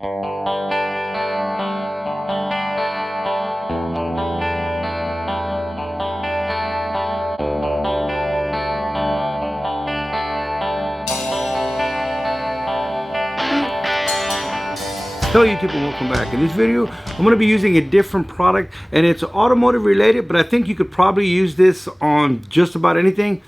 Hello YouTube and welcome back. In this video I'm going to be using a different product, and it's automotive related, but I think you could probably use this on just about anything.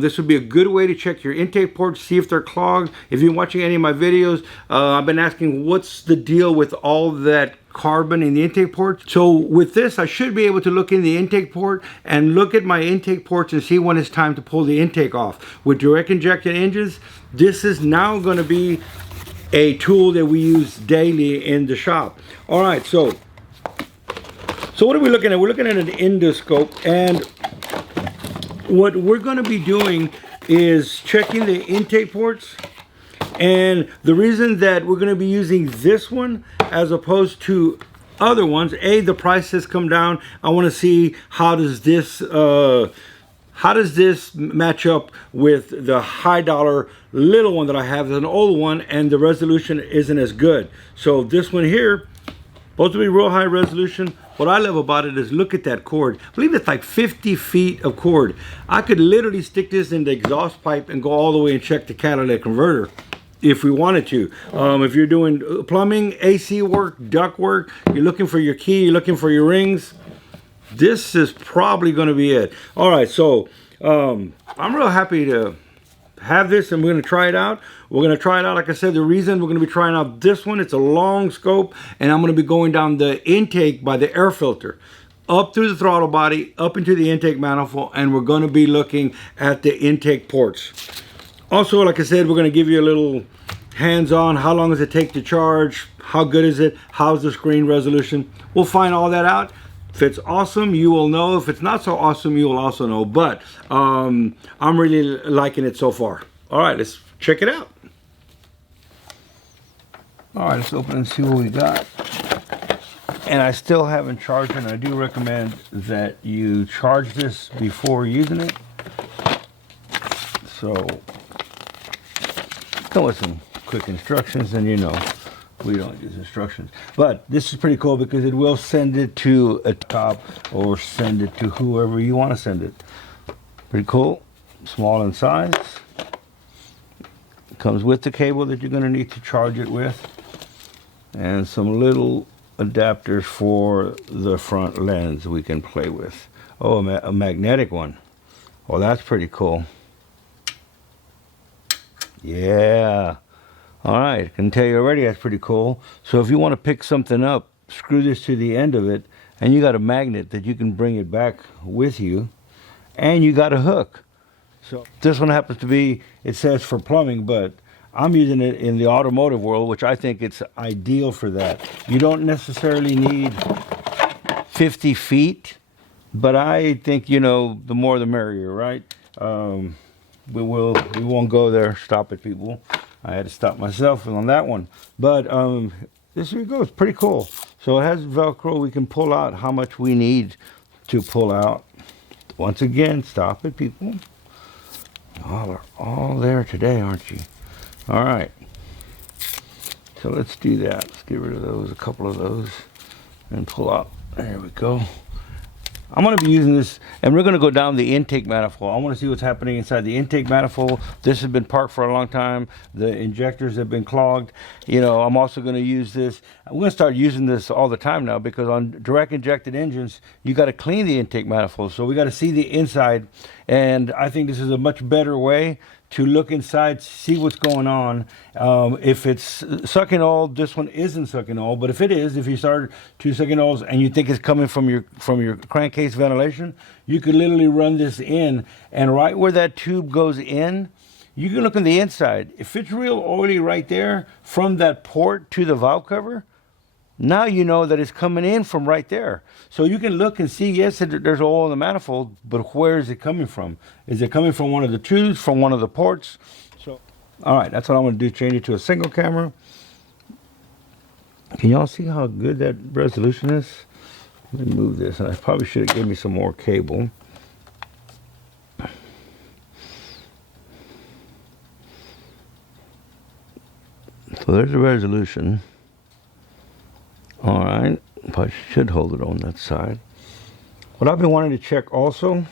This would be a good way to check your intake ports, see if they're clogged. If you're watching any of my videos, I've been asking what's the deal with all that carbon in the intake port. So with this, I should be able to look in the intake port and look at my intake ports and see when it's time to pull the intake off. With direct injected engines, this is now going to be a tool that we use daily in the shop. All right, so what are we looking at? We're looking at an endoscope, and what we're going to be doing is checking the intake ports. And the reason that we're going to be using this one as opposed to other ones, the price has come down. I want to see how does this match up with the high dollar little one that I have. It's an old one and the resolution isn't as good. So this one here, supposed to be real high resolution. What I love about it is look at that cord. I believe it's like 50 feet of cord. I could literally stick this in the exhaust pipe and go all the way and check the catalytic converter if we wanted to. If you're doing plumbing, AC work, duct work, you're looking for your key, you're looking for your rings, this is probably going to be it. All right, so I'm real happy to have this, and we're going to try it out. We're going to try it out. Like I said, the reason we're going to be trying out this one, it's a long scope, and I'm going to be going down the intake by the air filter, up through the throttle body, up into the intake manifold, and we're going to be looking at the intake ports. Also, like I said, we're going to give you a little hands-on. How long does it take to charge? How good is it? How's the screen resolution? We'll find all that out. If it's awesome, you will know. If it's not so awesome, you will also know. But I'm really liking it so far. All right, let's check it out. All right, let's open and see what we got. And I still haven't charged it. And I do recommend that you charge this before using it. So, come with some quick instructions, and you know, we don't use instructions. But this is pretty cool because it will send it to a top or send it to whoever you want to send it. Pretty cool. Small in size. It comes with the cable that you're going to need to charge it with, and some little adapters for the front lens we can play with. Oh, a magnetic one. Well, that's pretty cool. Yeah. All right, I can tell you already that's pretty cool. So if you want to pick something up, screw this to the end of it, and you got a magnet that you can bring it back with you, and you got a hook. So this one happens to be, it says for plumbing, but I'm using it in the automotive world, which I think it's ideal for that. You don't necessarily need 50 feet, but I think, you know, the more the merrier, right? We won't go there. Stop it, people. I had to stop myself on that one. But this here goes, pretty cool. So it has Velcro. We can pull out how much we need to pull out. Once again, stop it, people. Y'all are all there today, aren't you? All right. So let's do that. Let's get rid of those, a couple of those, and pull out. There we go. I'm going to be using this, and we're going to go down the intake manifold. I want to see what's happening inside the intake manifold. This has been parked for a long time. The injectors have been clogged. You know, I'm also going to use this. I'm going to start using this all the time now, because on direct injected engines, you got to clean the intake manifold. So we got to see the inside, and I think this is a much better way to look inside, see what's going on. If it's sucking oil, this one isn't sucking oil. But if it is, if you start two sucking oils and you think it's coming from your crankcase ventilation, you could literally run this in, and right where that tube goes in, you can look on the inside. If it's real oily right there from that port to the valve cover, now you know that it's coming in from right there. So you can look and see, yes, there's oil in the manifold, but where is it coming from? Is it coming from one of the tubes, from one of the ports? So, all right, that's what I'm going to do, change it to a single camera. Can y'all see how good that resolution is? Let me move this, and I probably should have given me some more cable. So there's the resolution. All right, I should hold it on that side. What I've been wanting to check also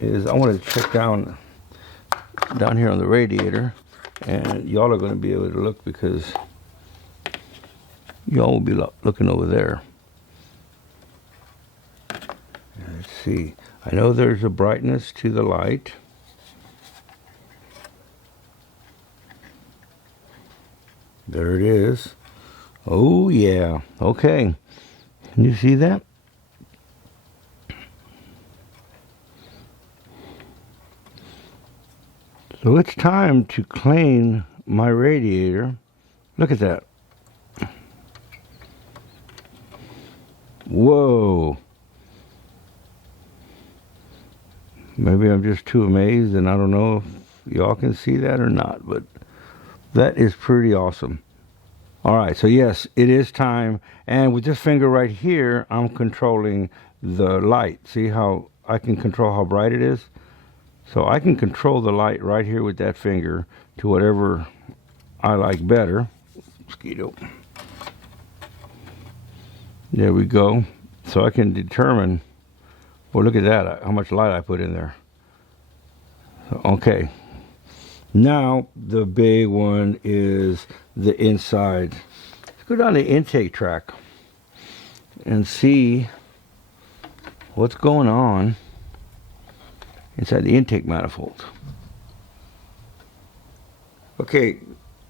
is I wanted to check down here on the radiator, and y'all are going to be able to look because y'all will be looking over there. Let's see. I know there's a brightness to the light. There it is. Oh yeah. Okay. Can you see that? So it's time to clean my radiator. Look at that. Whoa. Maybe I'm just too amazed, and I don't know if y'all can see that or not, but that is pretty awesome. All right, so yes, it is time, and with this finger right here, I'm controlling the light. See how I can control how bright it is? So I can control the light right here with that finger to whatever I like better. Mosquito. There we go. So I can determine, well, look at that, how much light I put in there. Okay. Now, the big one is the inside. Let's go down the intake track and see what's going on inside the intake manifold. Okay,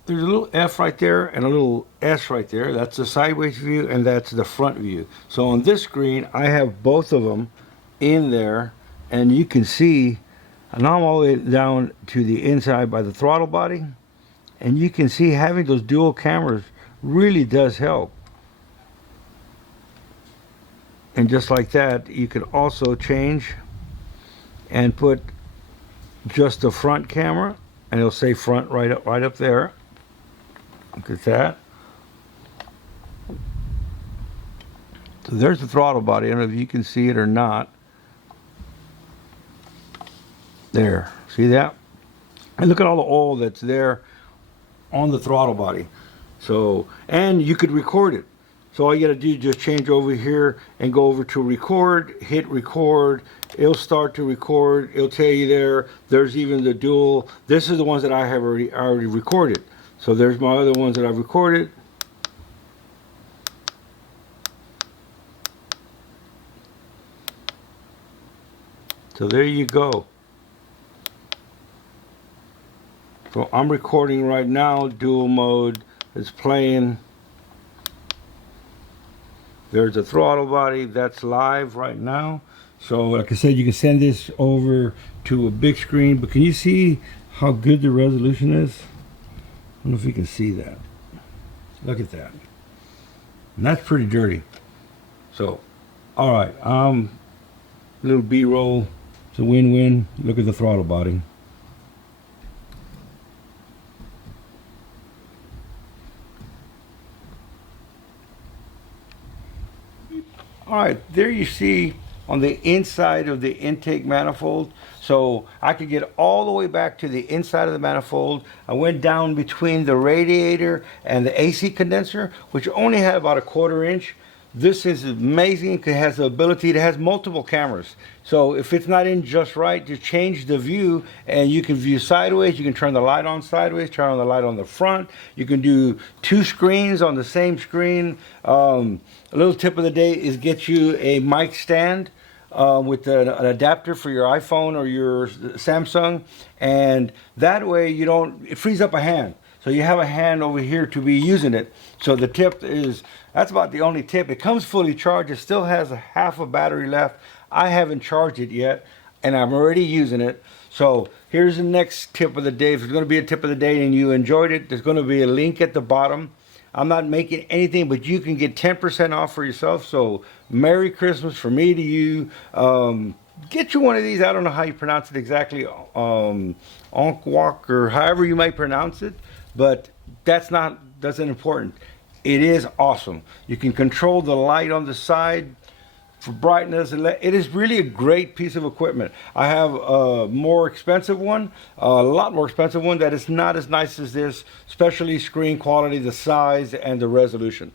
there's a little F right there and a little S right there. That's the sideways view and that's the front view. So on this screen, I have both of them in there, and you can see, and I'm all the way down to the inside by the throttle body, and you can see having those dual cameras really does help. And just like that, you can also change and put just the front camera, and it'll say front right up there. Look at that. So there's the throttle body. I don't know if you can see it or not. There, see that? And look at all the oil that's there on the throttle body. So, and you could record it. So all you gotta do is just change over here and go over to record, hit record. It'll start to record. It'll tell you there's even the dual. This is the ones that I have already recorded. So there's my other ones that I've recorded. So there you go. So I'm recording right now, dual mode is playing. There's the throttle body, that's live right now. So like I said, you can send this over to a big screen, but can you see how good the resolution is? I don't know if you can see that. Look at that. And that's pretty dirty. So, all right, little B-roll, it's a win-win. Look at the throttle body. All right, there you see on the inside of the intake manifold. So I could get all the way back to the inside of the manifold. I went down between the radiator and the AC condenser, which only had about a 1/4 inch. This is amazing. It has the ability, it has multiple cameras. So if it's not in just right, just change the view and you can view sideways. You can turn the light on sideways, turn on the light on the front. You can do 2 screens on the same screen. A little tip of the day is get you a mic stand with an adapter for your iPhone or your Samsung. And that way it frees up a hand. So you have a hand over here to be using it. So the tip is, that's about the only tip. It comes fully charged. It still has a half a battery left. I haven't charged it yet, and I'm already using it. So here's the next tip of the day. If it's going to be a tip of the day and you enjoyed it, there's going to be a link at the bottom. I'm not making anything, but you can get 10% off for yourself. So Merry Christmas from me to you. Get you one of these. I don't know how you pronounce it exactly. Oiiwak, or however you might pronounce it. But that's important. It is awesome. You can control the light on the side for brightness. It is really a great piece of equipment. I have a more expensive one, a lot more expensive one that is not as nice as this, especially screen quality, the size, and the resolution.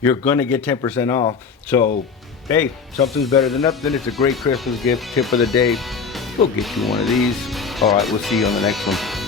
You're gonna get 10% off. So, hey, something's better than nothing. It's a great Christmas gift. Tip of the day, go get you one of these. All right, we'll see you on the next one.